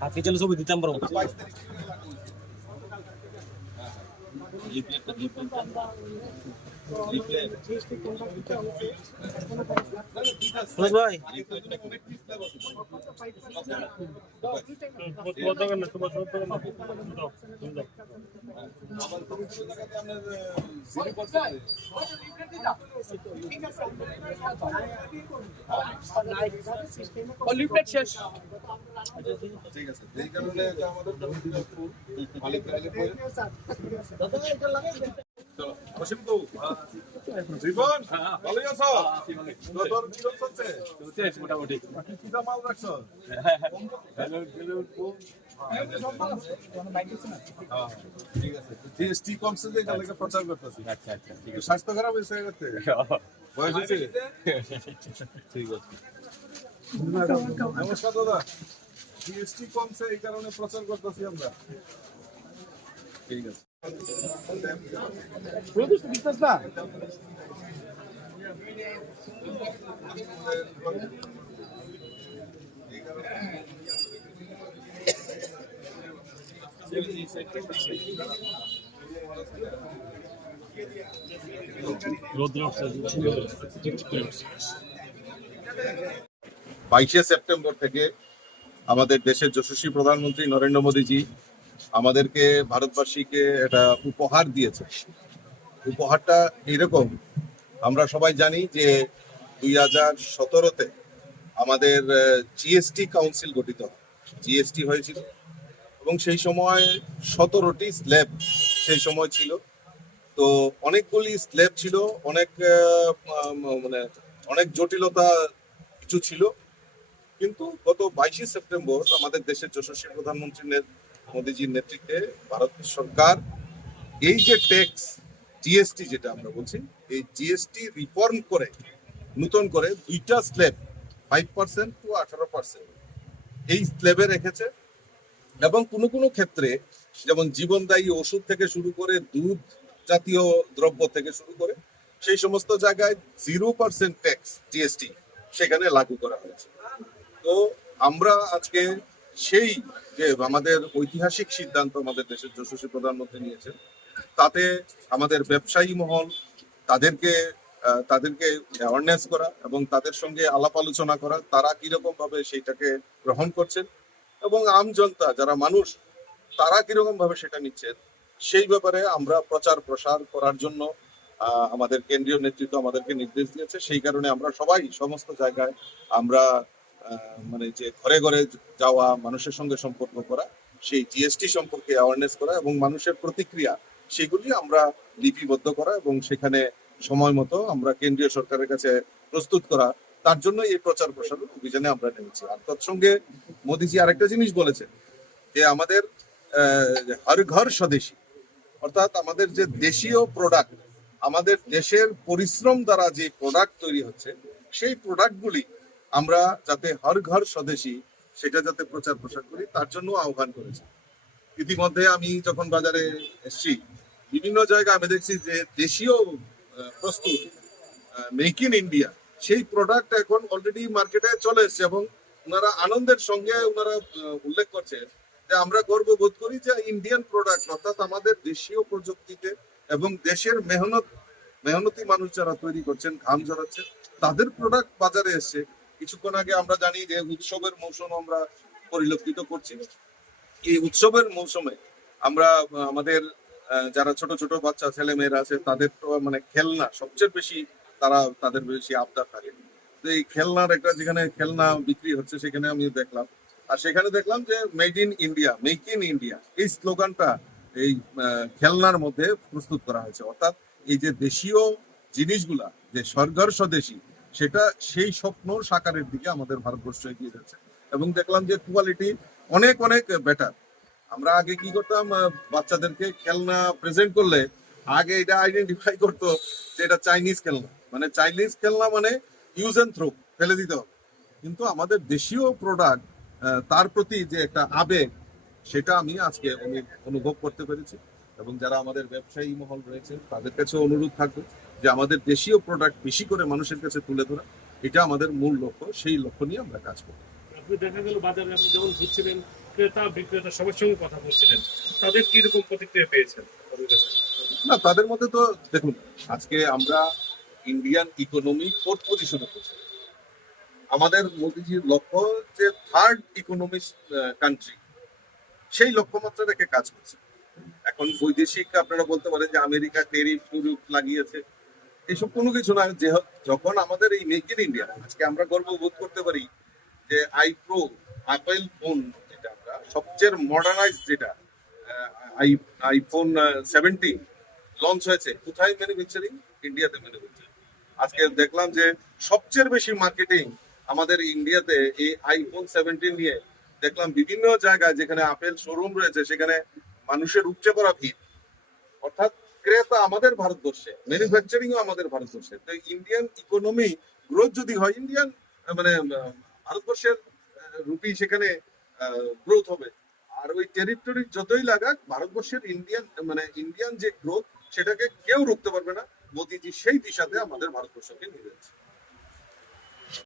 हातीच्या सोबत दिताम बरोबर लिपलेट ভাই। ঠিক আছে যেই কারণে আমাদের মালিকরা জীবন ভালোই আছো? তোর চলছে। মোটামুটি। মাল রাখছো? হ্যাঁ, জিএসটি কমছে যে এটা লেগে প্রচার করতেছি। আচ্ছা আচ্ছা স্বাস্থ্য খারাপ হয়েছে বয়স হয়েছে? ঠিক আছে। নমস্কার দাদা। জিএসটি কমছে এই কারণে প্রচার করতেছি আমরা। ঠিক আছে। বাইশে সেপ্টেম্বর থেকে আমাদের দেশের যশস্বী প্রধানমন্ত্রী নরেন্দ্র মোদীজি আমাদেরকে ভারতবাসীকে একটা উপহার দিয়েছে। উপহারটা এরকম, আমরা সবাই জানি যে দুই হাজার সতেরোতে আমাদের জিএসটি কাউন্সিল গঠিত জিএসটি হয়েছিল এবং সেই সময় সতেরোটি স্ল্যাব সেই সময় ছিল। তো অনেকগুলি স্ল্যাব ছিল, অনেক মানে অনেক জটিলতা কিছু ছিল। কিন্তু গত বাইশে সেপ্টেম্বর আমাদের দেশের যশস্বী প্রধানমন্ত্রী মোদীজির নেতৃত্বে ভারত সরকার, এই যে ট্যাক্স জিএসটি যেটা আমরা বলছি, এই জিএসটি রিফর্ম করে, নতুন করে দুইটা স্ল্যাব ফাইভ পার্সেন্ট টু আঠারো পার্সেন্ট এই স্ল্যাবে রেখেছে। এবং কোনো কোনো ক্ষেত্রে, যেমন জীবনদায়ী ওষুধ থেকে শুরু করে, দুধ জাতীয় দ্রব্য থেকে শুরু করে, সেই সমস্ত জায়গায় জিরো পার্সেন্ট ট্যাক্স জিএসটি সেখানে লাগু করা হয়েছে। তো আমরা আজকে সেই যে আমাদের ঐতিহাসিক সিদ্ধান্ত আমাদের দেশের যশস্বী প্রধানমন্ত্রী নিয়েছেন, তাতে আমাদের ব্যবসায়ী মহল, তাদেরকে তাদেরকে অ্যাওয়ারনেস করা এবং তাদের সঙ্গে আলাপ আলোচনা করা, তারা কীরকম ভাবে সেইটাকে গ্রহণ করছেন এবং আম জনতা, যারা মানুষ, তারা কীরকম ভাবে সেটা নিচ্ছেন, সেই ব্যাপারে আমরা প্রচার প্রসার করার জন্য আমাদের কেন্দ্রীয় নেতৃত্ব আমাদেরকে নির্দেশ দিয়েছে। সেই কারণে আমরা সবাই সমস্ত জায়গায় আমরা মানে যে ঘরে ঘরে যাওয়া, মানুষের সঙ্গে সম্পর্ক করা, সেই জিএসটি সম্পর্কে অ্যাওয়ারনেস করা এবং মানুষের প্রতিক্রিয়া, সেগুলি আমরা লিপিবদ্ধ করা এবং সেখানে সময় মতো আমরা কেন্দ্রীয় সরকারের কাছে প্রস্তুত করা, তার জন্য এই প্রচার প্রসার অভিযানে আমরা নেমেছি। আর তৎসঙ্গে মোদিজি আরেকটা জিনিস বলেছেন যে আমাদের হর ঘর স্বদেশী, অর্থাৎ আমাদের যে দেশীয় প্রোডাক্ট আমাদের দেশের পরিশ্রম দ্বারা যে প্রোডাক্ট তৈরি হচ্ছে, সেই প্রোডাক্টগুলি আমরা যাতে হর ঘর স্বদেশী, সেটা যাতে প্রচার প্রসার করি, তার জন্য আহ্বান করেছি। ইতিমধ্যে আমি যখন বাজারে এসেছি, বিভিন্ন জায়গায় আমি দেখছি যে দেশীয় প্রস্তুত মেক ইন ইন্ডিয়া সেই প্রোডাক্ট এখন অলরেডি মার্কেটে চলে এসেছে এবং ওনারা আনন্দের সঙ্গে ওনারা উল্লেখ করছেন যে আমরা গর্ববোধ করি যে ইন্ডিয়ান প্রোডাক্ট অর্থাৎ আমাদের দেশীয় প্রযুক্তিতে এবং দেশের মেহনত, মেহনতি মানুষ যারা তৈরি করছেন, ঘাম ঝরাচ্ছেন, তাদের প্রোডাক্ট বাজারে এসছে। কিছুক্ষণ আগে আমরা জানি যে উৎসবের মৌসুম আমরা পরিলক্ষিত করছি। এই উৎসবের মৌসুমে আমরা, আমাদের যারা ছোট ছোট বাচ্চা ছেলে মেয়েরা আছে, তাদের তো মানে খেলনা সবচেয়ে বেশি তারা, তাদের বেশি আবদার থাকে। তো এই খেলনার একটা যেখানে খেলনা বিক্রি হচ্ছে, সেখানে আমি দেখলাম। আর সেখানে দেখলাম যে made in India, make in India এই স্লোগানটা এই খেলনার মধ্যে প্রস্তুত করা হয়েছে। অর্থাৎ এই যে দেশীয় জিনিসগুলা, যে স্বর্গর স্বদেশী সেটা সেই স্বপ্ন সাকারের দিকে আমাদের ভারতবর্ষ এগিয়ে যাচ্ছে। এবং দেখলাম যে কোয়ালিটি অনেক অনেক বেটার আমরা আগে কি করতাম বাচ্চাদেরকে খেলনা প্রেজেন্ট করলে আগে এটা আইডেন্টিফাই করতো যে এটা চাইনিজ খেলনা। মানে চাইনিজ খেলনা মানে ইউজ এন্ড থ্রো ফেলে দিতে হবে। কিন্তু আমাদের দেশীয় প্রোডাক্ট তার প্রতি যে একটা আবেগ, সেটা আমি আজকে অনু- অনুভব করতে পেরেছি। এবং যারা আমাদের ব্যবসায়ী মহল রয়েছে তাদের কাছে অনুরোধ থাকবে। যে আমাদের দেশীয় প্রোডাক্ট বেশি করে মানুষের কাছে তুলে ধরা এটা আমাদের মূল লক্ষ্য সেই লক্ষ্য নিয়ে আমরা কাজ করব। আপনি দেখা গেল বাজারে আপনি যখন ঘুরছিলেন ক্রেতা বিক্রেতা সবার সঙ্গে কথা বলছিলেন তাদের প্রতিক্রিয়া পেয়েছেন না তাদের মধ্যে তো দেখুন আজকে আমরা ইন্ডিয়ান ইকোনমি ফোর্থ পজিশনে পৌঁছে আমাদের মোদিজির লক্ষ্য যে থার্ড ইকোনমিক কান্ট্রি সেই লক্ষ্যমাত্রা রেখে কাজ করছে। এখন বৈদেশিক আপনারা বলতে পারেন যে আমেরিকা টুরিফ লাগিয়েছে। এসব কোনো কিছু না। যে যখন আমাদের এই মেক ইন ইন্ডিয়া আজকে আমরা গর্ববোধ করতে পারি যে আই প্রো অ্যাপেল ফোন যেটা আমরা, সবচেয়ে মডার্নাইজ যেটা আই আইফোন সেভেন্টিন লঞ্চ হয়েছে, কোথায় ম্যানুফ্যাকচারিং ইন্ডিয়াতে ম্যানুফ্যাকচারিং আজকে দেখলাম যে সবচেয়ে বেশি মার্কেটিং আমাদের ইন্ডিয়াতে এই আইফোন সেভেন্টিন নিয়ে। দেখলাম বিভিন্ন জায়গায় যেখানে আপেল শোরুম রয়েছে, সেখানে মানুষের উপচে পড়া ভিড়। অর্থাৎ ক্রেতা আমাদের ভারতবর্ষে ম্যানুফ্যাকচারিংও আমাদের ভারতবর্ষে। তো ইন্ডিয়ান ইকোনমি গ্রোথ যদি হয় ইন্ডিয়ান মানে ভারতবর্ষের রুপি সেখানে গ্রোথ হবে। আর ওই টেরিটরি যতই লাগাক, ভারতবর্ষের ইন্ডিয়ান মানে ইন্ডিয়ান যে গ্রোথ সেটাকে কেউ রুখতে পারবে না। মোদিজি সেই দিশাতে আমাদের ভারতবর্ষকে নিয়ে যাচ্ছে।